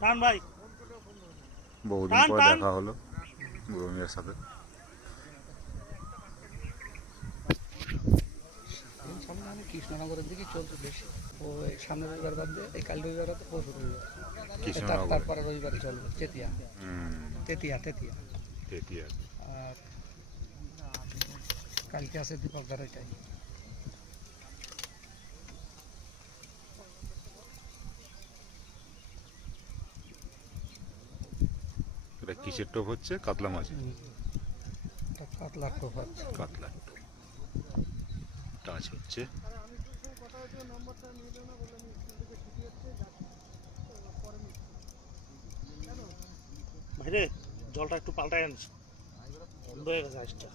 টান ভাই। বহুদিন পর দেখা হলো রুমিয়ার সাথে। কৃষ্ণনগরের দিকে চলছে বেশি। ও এই সামনের রবিবার বাদ দিয়ে এই কাল রবিবার তো পরশু রবিবার। তারপরে রবিবারে চলবে তেতিয়া। তেতিয়া তেতিয়া। তেতিয়া। আর কালকে আছে দীপক এটাই এটা কিসের টোপ হচ্ছে? কাতলা মাছ কাতলার টোপ হচ্ছে। কাতলার টোপ। টাচ হচ্ছে। ভাইরে জলটা একটু পাল্টায় আনিস। বন্ধ হয়ে গেছে আজটা